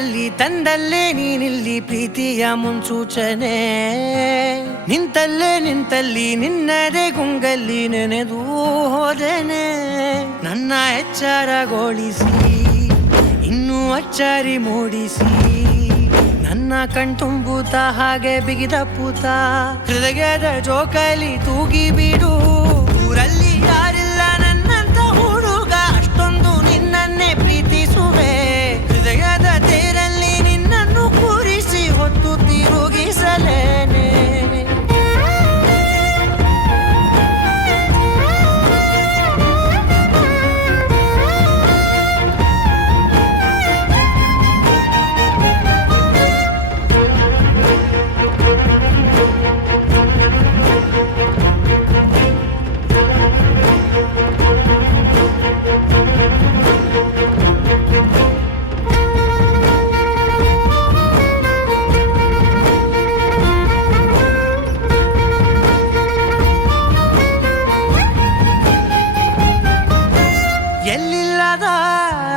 ಮನೆಯಲ್ಲಿ ತಂದಲ್ಲೇ ನೀನಿಲ್ಲಿ ಪ್ರೀತಿಯ ಮುನ್ಸೂಚನೆ ನಿಂತಲ್ಲಿ ನಿನ್ನದೇ ಗುಂಗಲ್ಲಿ ನೆನೆದು ಹೋದನೆ ನನ್ನ ಎಚ್ಚರಗೊಳಿಸಿ ಇನ್ನೂ ಅಚ್ಚರಿ ಮೂಡಿಸಿ ನನ್ನ ಕಣ್ತುಂಬುತ್ತ ಹಾಗೆ ಬಿಗಿದ ಪೂತ ಹೃದಯದ ಜೋಕಾಲಿ ತೂಗಿ ಬಿಡು ಊರಲ್ಲಿ ಯಾರಿಲ್ಲ ನನ್ನಂತ ಹುಡುಗ ಅಷ್ಟೊಂದು ನಿನ್ನನ್ನೇ ಪ್ರೀತಿಸುವೆ ಹೃದಯದ ತೇರಲ್ಲಿ ನಿನ್ನನ್ನು ಕೂರಿಸಿ ಹೊತ್ತು ತಿರುಗಿಸಲೇನೆ ಎಲ್ಲಿಲ್ಲದ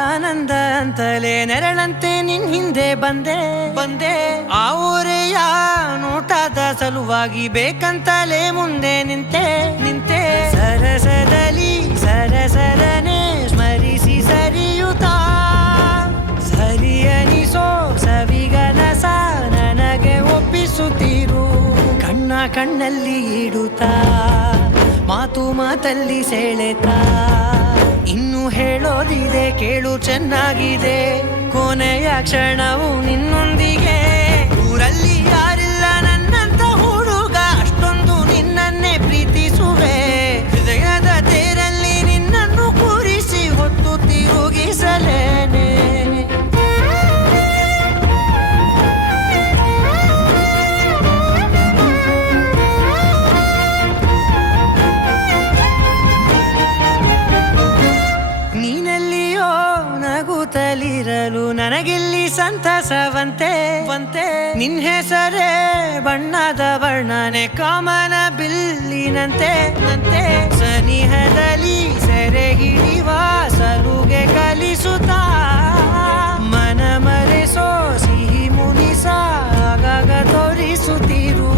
ಆನಂದ ಅಂತಲೇ ನೆರಳಂತೆ ನಿನ್ ಹಿಂದೆ ಬಂದೆ ಆ ಊರೆಯ ನೋಟದ ಸಲುವಾಗಿ ಬೇಕಂತಲೇ ಮುಂದೆ ನಿಂತೆ ಸರಸದಲ್ಲಿ ಸರಸರನೆ ಸ್ಮರಿಸಿ ಸರಿಯುತ್ತಾ ಸರಿಯನಿಸೋ ಸವಿಗನಸ ನನಗೆ ಒಪ್ಪಿಸುತ್ತೀರು ಕಣ್ಣಲ್ಲಿ ಇಡುತ್ತಾ ಮಾತಲ್ಲಿ ಸೆಳೆತಾ ಇನ್ನು ಹೇಳೋದಿದೆ ಕೇಳು ಚೆನ್ನಾಗಿದೆ ಕೊನೆಯ ಕ್ಷಣವು ನಿನ್ನೊಂದಿಗೆ ಊರಲ್ಲಿ ಯಾರಿಲ್ಲ ನನ್ನಂತ ಹುಡುಗ ಅಷ್ಟೊಂದು ನಿನ್ನನ್ನೇ ಪ್ರೀತಿಸುವೆ ಹೃದಯದ ತೇರಲ್ಲಿ ನಿನ್ನನ್ನು ಕೂರಿಸಿ ಹೊತ್ತು ತಿರುಗಿಸಲೇನೆ ನಗುತ್ತಲಿರಲು ನನಗಿಲ್ಲಿ ಸಂತಸವಂತೆ ನಿನ್ ಹೆಸರೇ ಬಣ್ಣದ ವರ್ಣನೆ ಕಾಮನ ಬಿಲ್ಲಿನಂತೆ ಸನಿಹದಲ್ಲಿ ಸೆರೆ ಹಿಡಿವ ಸಲುಗೆ ಕಲಿಸುತ್ತಾ ಮನ ಮರೆಸೋ ಸಿಹಿ ಮುನಿಸ ಆಗಾಗ ತೋರಿಸುತ್ತಿರು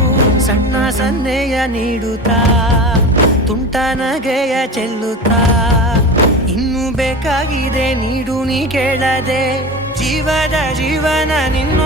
ಸಣ್ಣ ಸನ್ನೆಯ ನೀಡುತ್ತಾ ತುಂಟ ನಗೆಯ ಚೆಲ್ಲುತ್ತಾ ಇನ್ನು ಬೇಕಾಗಿದೆ ನೀಡು ನೀ ಕೇಳದೆ ಜೀವನ ನಿನ್ನ